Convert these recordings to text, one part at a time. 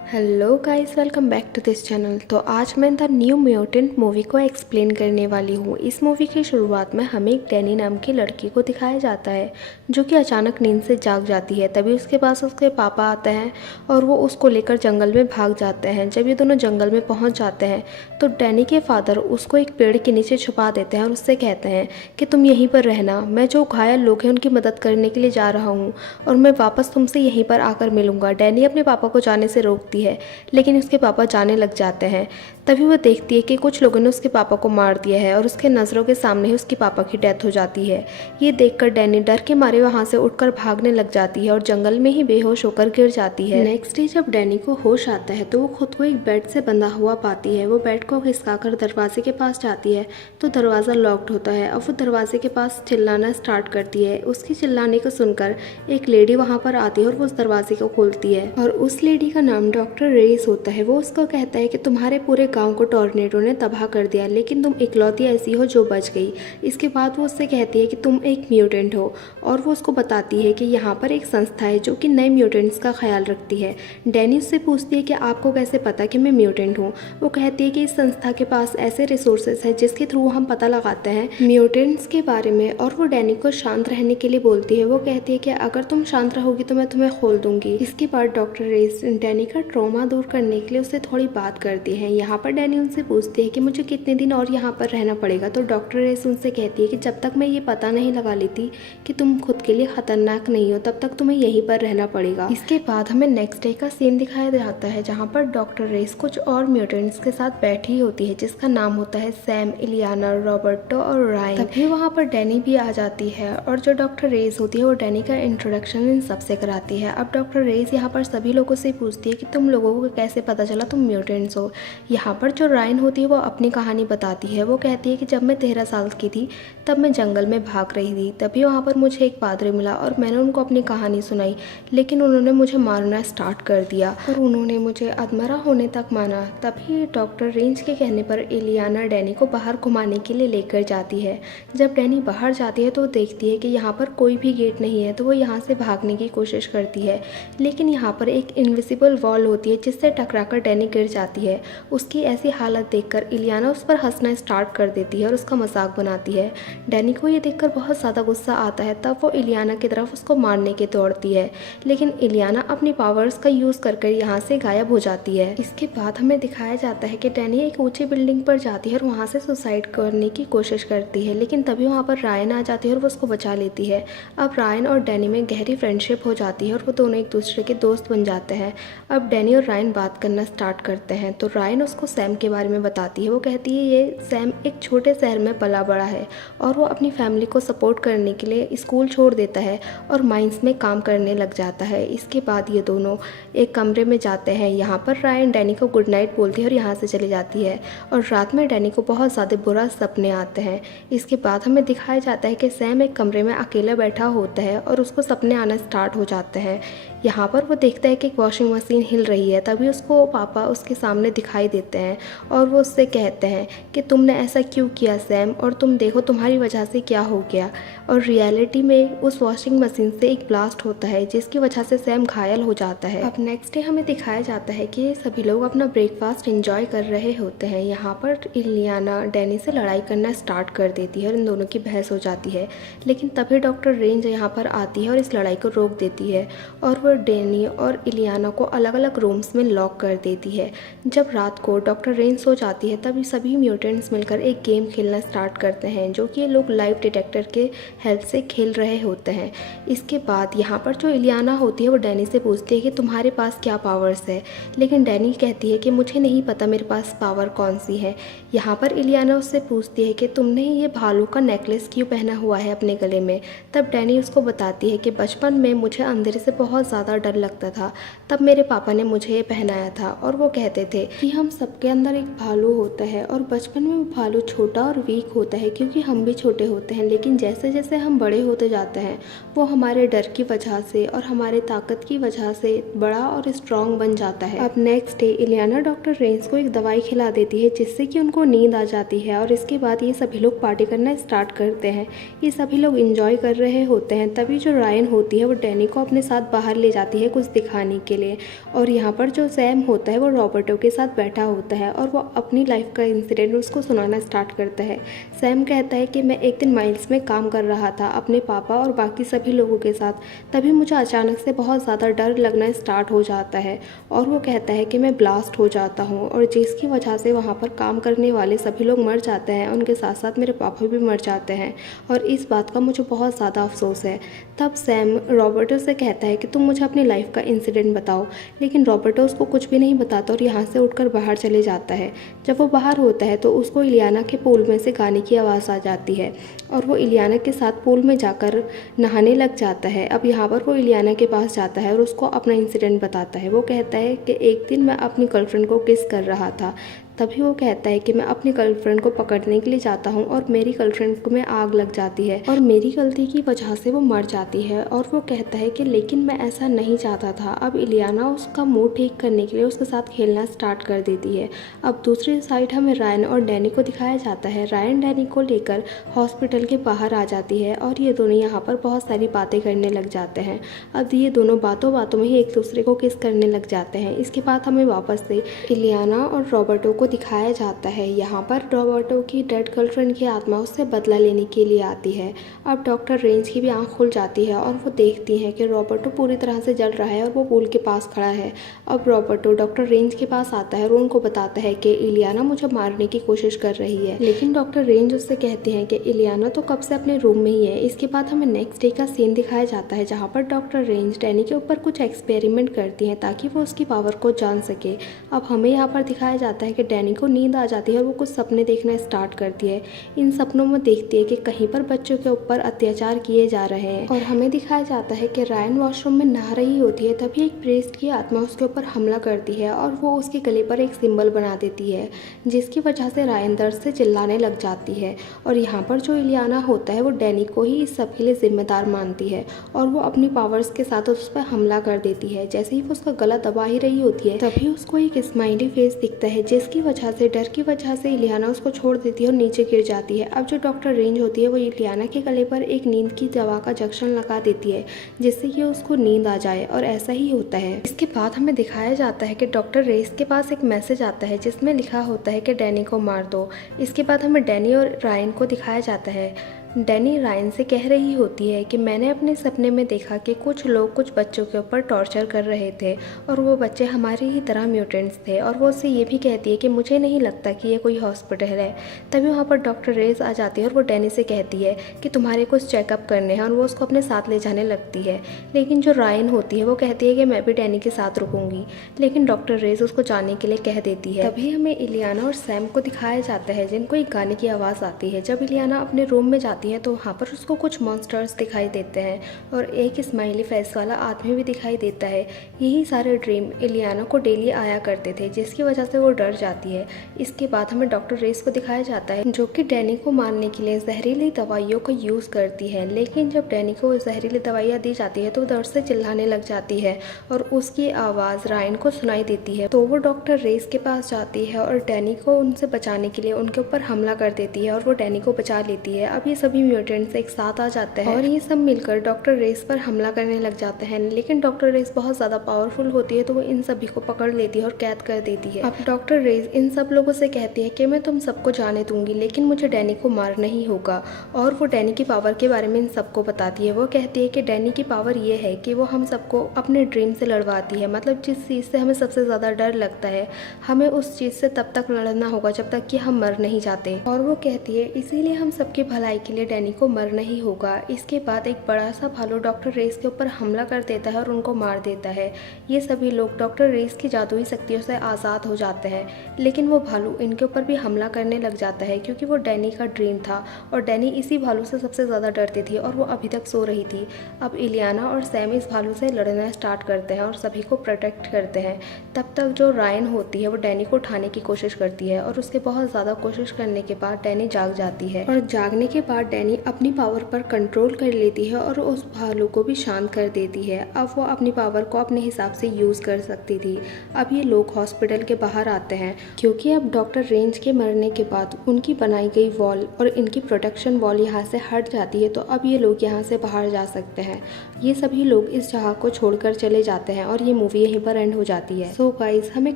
Hello guys, welcome back to this channel. तो आज मैं द न्यू म्यूटेंट मूवी को एक्सप्लेन करने वाली हूँ। इस मूवी की शुरुआत में हमें एक डैनी नाम की लड़की को दिखाया जाता है जो कि अचानक नींद से जाग जाती है। तभी उसके पास उसके पापा आते हैं और वो उसको लेकर जंगल में भाग जाते हैं। जब ये दोनों जंगल में पहुँच जाते हैं तो डैनी के फादर उसको एक पेड़ के नीचे छुपा देते हैं और उससे कहते हैं कि तुम यहीं पर रहना, मैं जो घायल लोग हैं उनकी मदद करने के लिए जा रहा हूँ और मैं वापस तुमसे यहीं पर आकर मिलूंगा। डैनी अपने पापा को जाने से रोकती है लेकिन उसके पापा जाने लग जाते हैं। तभी वो देखती है कि कुछ लोगों ने उसके पापा को मार दिया है और उसके नज़रों के सामने ही उसके पापा की डेथ हो जाती है। ये देखकर डैनी डर के मारे वहाँ से उठकर भागने लग जाती है और जंगल में ही बेहोश होकर गिर जाती है। नेक्स्ट डे जब डैनी को होश आता है तो वो खुद को एक बेड से बंधा हुआ पाती है। वो बेड को खिसकाकर दरवाजे के पास जाती है तो दरवाज़ा लॉक्ड होता है और वो दरवाजे के पास चिल्लाना स्टार्ट करती है। उसके चिल्लाने को सुनकर एक लेडी वहाँ पर आती है और वो उस दरवाजे को खोलती है और उस लेडी का नाम डॉक्टर रेस होता है। वो उसको कहता है कि तुम्हारे पूरे गांव को टॉर्नेडो ने तबाह कर दिया लेकिन तुम इकलौती ऐसी हो जो बच गई। इसके बाद वो उससे कहती है कि तुम एक म्यूटेंट हो और वो उसको बताती है कि यहाँ पर एक संस्था है जो कि नए म्यूटेंट्स का ख्याल रखती है। डैनी उससे पूछती है कि आपको कैसे पता कि मैं म्यूटेंट हूँ। वो कहती है कि इस संस्था के पास ऐसे रिसोर्सेज है जिसके थ्रू हम पता लगाते हैं म्यूटेंट्स के बारे में। और वो डैनी को शांत रहने के लिए बोलती है। वो कहती है कि अगर तुम शांत रहोगी तो मैं तुम्हें खोल दूंगी। इसके बाद डॉक्टर रेस डैनी का ट्रॉमा दूर करने के लिए उससे थोड़ी बात करती है। यहाँ पर डैनी उनसे पूछती है कि मुझे कितने दिन और यहाँ पर रहना पड़ेगा। तो डॉक्टर रेस उनसे कहती है कि जब तक मैं ये पता नहीं लगा लेती कि तुम खुद के लिए खतरनाक नहीं हो तब तक तुम्हें यहीं पर रहना पड़ेगा। इसके बाद हमें नेक्स्ट डे का सीन दिखाया जाता है जहाँ पर डॉक्टर रेस कुछ और म्यूटेंट्स के साथ बैठी होती है जिसका नाम होता है सैम, इलियाना, रॉबर्टो और रायन। तभी वहाँ पर डैनी भी आ जाती है और जो डॉक्टर रेस होती है वो डैनी का इंट्रोडक्शन इन सबसे कराती है। अब डॉक्टर रेस यहाँ पर सभी लोगों से पूछती है कि तुम लोगों को कैसे पता चला तुम म्यूटेंट्स हो। यहाँ पर जो रायन होती है वो अपनी कहानी बताती है। वो कहती है कि जब मैं 13 साल की थी तब मैं जंगल में भाग रही थी। तभी वहाँ पर मुझे एक पादरी मिला और मैंने उनको अपनी कहानी सुनाई लेकिन उन्होंने मुझे मारना स्टार्ट कर दिया और उन्होंने मुझे अधमरा होने तक माना। तभी डॉक्टर रेंज के कहने पर इलियाना डैनी को बाहर घुमाने के लिए लेकर जाती है। जब डैनी बाहर जाती है तो देखती है कि यहाँ पर कोई भी गेट नहीं है तो वो यहाँ से भागने की कोशिश करती है लेकिन यहाँ पर एक इनविजिबल वॉल होती है जिससे टकराकर डैनी गिर जाती है। उसकी ऐसी हालत देखकर इलियाना उस पर हंसना स्टार्ट कर देती है और उसका मजाक बनाती है। डैनी को ये देखकर बहुत ज़्यादा गुस्सा आता है। तब वो इलियाना की तरफ उसको मारने की दौड़ती है लेकिन इलियाना अपनी पावर्स का यूज़ कर यहाँ से गायब हो जाती है। इसके बाद हमें दिखाया जाता है कि डैनी एक ऊंची बिल्डिंग पर जाती है और वहाँ से सुसाइड करने की कोशिश करती है लेकिन तभी वहाँ पर रायन आ जाती है और वो उसको बचा लेती है। अब रायन और डैनी में गहरी फ्रेंडशिप हो जाती है और वो दोनों एक दूसरे के दोस्त बन जाते हैं। अब डैनी और रायन बात करना स्टार्ट करते हैं तो रायन उसको सैम के बारे में बताती है। वो कहती है ये सैम एक छोटे शहर में पला बड़ा है और वो अपनी फैमिली को सपोर्ट करने के लिए स्कूल छोड़ देता है और माइंस में काम करने लग जाता है। इसके बाद ये दोनों एक कमरे में जाते हैं। यहाँ पर रायन डैनी को गुड नाइट बोलती है और यहाँ से चली जाती है और रात में डैनी को बहुत ज़्यादा बुरा सपने आते हैं। इसके बाद हमें दिखाया जाता है कि सैम एक कमरे में अकेला बैठा होता है और उसको सपने आना स्टार्ट हो जाते हैं। यहाँ पर वो देखता है कि एक वॉशिंग मशीन हिल रही है। तभी उसको पापा उसके सामने दिखाई देते हैं और वो उससे कहते हैं कि तुमने ऐसा क्यों किया सैम, और तुम देखो तुम्हारी वजह से क्या हो गया। और रियलिटी में उस वॉशिंग मशीन से एक ब्लास्ट होता है जिसकी वजह से सैम घायल हो जाता है। अब नेक्स्ट डे हमें दिखाया जाता है कि सभी लोग अपना ब्रेकफास्ट एंजॉय कर रहे होते हैं। यहाँ पर इलियाना डैनी से लड़ाई करना स्टार्ट कर देती है और इन दोनों की बहस हो जाती है लेकिन तभी डॉक्टर रेंज यहाँ पर आती है और इस लड़ाई को रोक देती है और वो डैनी और इलियाना को अलग अलग रूम्स में लॉक कर देती है। जब रात को डॉक्टर रेंज सो जाती है तभी सभी म्यूटेंट्स मिलकर एक गेम खेलना स्टार्ट करते हैं जो कि ये लोग लाइव डिटेक्टर के हेल्प से खेल रहे होते हैं। इसके बाद यहाँ पर जो इलियाना होती है वो डैनी से पूछती है कि तुम्हारे पास क्या पावर्स है लेकिन डैनी कहती है कि मुझे नहीं पता मेरे पास पावर कौन सी है। यहाँ पर इलियाना उससे पूछती है कि तुमने ये भालू का नेकलेस क्यों पहना हुआ है अपने गले में। तब डैनी उसको बताती है कि बचपन में मुझे अंधेरे से बहुत ज़्यादा डर लगता था तब मेरे पापा ने मुझे ये पहनाया था और वो कहते थे कि हम सबके अंदर एक भालू होता है और बचपन में वो भालू छोटा और वीक होता है क्योंकि हम भी छोटे होते हैं लेकिन जैसे जैसे हम बड़े होते जाते हैं वो हमारे डर की वजह से और हमारे ताकत की वजह से बड़ा और स्ट्रॉन्ग बन जाता है। अब next day Ileana doctor range को एक दवाई खिला देती है जिससे कि उनको नींद आ जाती है और इसके बाद ये सभी लोग पार्टी करना स्टार्ट करते हैं। ये सभी लोग इंजॉय कर रहे होते हैं। तभी जो रायन होती है वो डैनी को अपने साथ बाहर ले ले जाती है कुछ दिखाने के लिए। और यहाँ पर जो सैम होता है वो रॉबर्टो के साथ बैठा होता है और वो अपनी लाइफ का इंसिडेंट उसको सुनाना स्टार्ट करता है। सैम कहता है कि मैं एक दिन माइल्स में काम कर रहा था अपने पापा और बाकी सभी लोगों के साथ, तभी मुझे अचानक से बहुत ज़्यादा डर लगना स्टार्ट हो जाता है और वो कहता है कि मैं ब्लास्ट हो जाता हूँ और जिसकी वजह से वहाँ पर काम करने वाले सभी लोग मर जाते हैं, उनके साथ साथ मेरे पापा भी मर जाते हैं और इस बात का मुझे बहुत ज़्यादा अफसोस है। तब सैम रॉबर्टो से कहता है कि तुम मुझे अपनी लाइफ का इंसिडेंट बताओ, लेकिन रॉबर्टो उसको कुछ भी नहीं बताता और यहाँ से उठकर बाहर चले जाता है। जब वो बाहर होता है तो उसको इलियाना के पूल में से गाने की आवाज़ आ जाती है और वो इलियाना के साथ पूल में जाकर नहाने लग जाता है। अब यहाँ पर वो इलियाना के पास जाता है और उसको अपना इंसिडेंट बताता है। वो कहता है कि एक दिन मैं अपनी गर्लफ्रेंड को किस कर रहा था, तभी वो कहता है कि मैं अपनी गर्लफ्रेंड को पकड़ने के लिए जाता हूँ और मेरी गर्लफ्रेंड को में आग लग जाती है और मेरी गलती की वजह से वो मर जाती है। और वो कहता है कि लेकिन मैं ऐसा नहीं चाहता था। अब इलियाना उसका मूड ठीक करने के लिए उसके साथ खेलना स्टार्ट कर देती है। अब दूसरी साइड हमें रायन और डैनी को दिखाया जाता है। रायन डैनी को लेकर हॉस्पिटल के बाहर आ जाती है और ये दोनों यहाँ पर बहुत सारी बातें करने लग जाते हैं। अब ये दोनों बातों बातों में ही एक दूसरे को किस करने लग जाते हैं। इसके बाद हमें वापस से इलियाना और रॉबर्टो को दिखाया जाता है। यहाँ पर रॉबर्टो की डेड गर्लफ्रेंड की आत्मा उससे बदला लेने के लिए आती है। अब डॉक्टर रेंज की भी आंख खुल जाती है और वो देखती हैं कि रॉबर्टो पूरी तरह से जल रहा है और वो पूल के पास खड़ा है। अब रॉबर्टो डॉक्टर रेंज के पास आता है और उनको बताता है कि इलियाना मुझे मारने की कोशिश कर रही है, लेकिन डॉक्टर रेंज उससे कहते हैं कि इलियाना तो कब से अपने रूम में ही है। इसके बाद हमें नेक्स्ट डे का सीन दिखाया जाता है जहाँ पर डॉक्टर रेंज डैनी के ऊपर कुछ एक्सपेरिमेंट करती हैं ताकि वो उसकी पावर को जान सके। अब हमें यहाँ पर दिखाया जाता है कि डैनी को नींद आ जाती है और वो कुछ सपने देखना स्टार्ट करती है। इन सपनों में देखती है कि कहीं पर बच्चों के ऊपर अत्याचार किए जा रहे हैं और हमें दिखाया जाता है कि रायन वॉशरूम में नहा रही होती है, तभी एक प्रीस्ट की आत्मा उसके ऊपर हमला करती है और वो उसके गले पर एक सिंबल बना देती है, जिसकी वजह से रायन दर्द से चिल्लाने लग जाती है। और यहाँ पर जो इलियाना होता है वो डैनी को ही इस सब के लिए जिम्मेदार मानती है और वो अपनी पावर्स के साथ उस पर हमला कर देती है। जैसे ही वो उसका गला दबा ही रही होती है तभी उसको एक स्माइली फेस दिखता है, जिसकी वजह से डर की वजह से इलियाना उसको छोड़ देती है और नीचे गिर जाती है। अब जो डॉक्टर रेंज होती है वो इलियाना के गले पर एक नींद की दवा का इंजेक्शन लगा देती है जिससे कि उसको नींद आ जाए और ऐसा ही होता है। इसके बाद हमें दिखाया जाता है कि डॉक्टर रेस के पास एक मैसेज आता है जिसमें लिखा होता है कि डैनी को मार दो। इसके बाद हमें डैनी और रायन को दिखाया जाता है। डैनी रायन से कह रही होती है कि मैंने अपने सपने में देखा कि कुछ लोग कुछ बच्चों के ऊपर टॉर्चर कर रहे थे और वो बच्चे हमारी ही तरह म्यूटेंट्स थे। और वो उससे ये भी कहती है कि मुझे नहीं लगता कि ये कोई हॉस्पिटल है। तभी वहाँ पर डॉक्टर रेस आ जाती है और वो डैनी से कहती है कि तुम्हारे कुछ चेकअप करने हैं और वो उसको अपने साथ ले जाने लगती है। लेकिन जो रायन होती है वो कहती है कि मैं भी डैनी के साथ रुकूंगी, लेकिन डॉक्टर रेस उसको जाने के लिए कह देती है। तभी हमें इलियाना और सैम को दिखाया जाता है जिनको एक गाने की आवाज़ आती है। जब इलियाना अपने रूम में जाती है तो वहाँ पर उसको कुछ मॉन्स्टर्स दिखाई देते हैं और एक स्माइली फेस वाला आदमी भी दिखाई देता है। यही सारे ड्रीम इलियाना को डेली आया करते थे जिसकी वजह से वो डर जाती है। इसके बाद हमें डॉक्टर रेस को दिखाया जाता है जो कि डैनी को मारने के लिए जहरीली दवाइयों का यूज़ करती है। लेकिन जब डैनी को जहरीली दवाइयाँ दी जाती है तो दर्द से चिल्लाने लग जाती है और उसकी आवाज़ रायन को सुनाई देती है। तो वो डॉक्टर रेस के पास जाती है और डैनी को उनसे बचाने के लिए उनके ऊपर हमला कर देती है और वो डैनी को बचा लेती है। अब ये सभी म्यूटेंट्स एक साथ आ जाते हैं और ये सब मिलकर डॉक्टर रेस पर हमला करने लग जाते हैं। लेकिन डॉक्टर रेस बहुत ज़्यादा पावरफुल होती है तो वो इन सभी को पकड़ लेती है और कैद कर देती है। अब डॉक्टर रेस इन सब लोगों से कहती है कि मैं तुम सबको जाने दूंगी लेकिन मुझे डैनी को मारना ही होगा। और वो डैनी की पावर के बारे में इन सबको बताती है। वो कहती है कि डैनी की पावर ये है कि वो हम सबको अपने ड्रीम से लड़वाती है, मतलब जिस चीज़ से हमें सबसे ज़्यादा डर लगता है हमें उस चीज़ से तब तक लड़ना होगा जब तक कि हम मर नहीं जाते। और वो कहती है इसीलिए हम सबकी भलाई के लिए डैनी को मरना ही होगा। इसके बाद एक बड़ा सा भालू डॉक्टर रेस के ऊपर हमला कर देता है और उनको मार देता है। ये सभी लोग डॉक्टर रेस की जादुई शक्तियों से आज़ाद हो जाते हैं, लेकिन वो भालू इनके ऊपर भी हमला करने लग जाता है क्योंकि वो डैनी का ड्रीम था और डैनी इसी भालू से सबसे ज़्यादा डरती थी और वो अभी तक सो रही थी। अब इलियाना और सैम इस भालू से लड़ना स्टार्ट करते हैं और सभी को प्रोटेक्ट करते हैं। तब तक जो रायन होती है वो डैनी को उठाने की कोशिश करती है और उसके बहुत ज़्यादा कोशिश करने के बाद डैनी जाग जाती है और जागने के बाद डैनी अपनी पावर पर कंट्रोल कर लेती है और उस भालू को भी शांत कर देती है। अब वो अपनी पावर को अपने हिसाब से यूज़ कर सकती थी। अब ये लोग हॉस्पिटल के बाहर आते हैं क्योंकि अब डॉक्टर रेंज के मरने के बाद उनकी बनाई गई वॉल और इनकी प्रोटेक्शन वॉल यहाँ से हट जाती है, तो अब ये लोग यहाँ से बाहर जा सकते हैं। ये सभी लोग इस जगह को छोड़कर चले जाते हैं और ये मूवी यहीं पर एंड हो जाती है। सो गाइज, हमें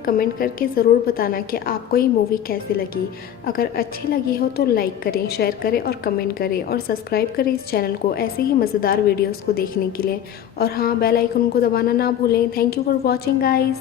कमेंट करके ज़रूर बताना कि आपको ये मूवी कैसी लगी। अगर अच्छी लगी हो तो लाइक करें, शेयर करें और कमेंट करें और सब्सक्राइब करें इस चैनल को ऐसे ही मज़ेदार वीडियोस को देखने के लिए। और हाँ, बेल आइकन को दबाना ना भूलें। Thank you for watching guys.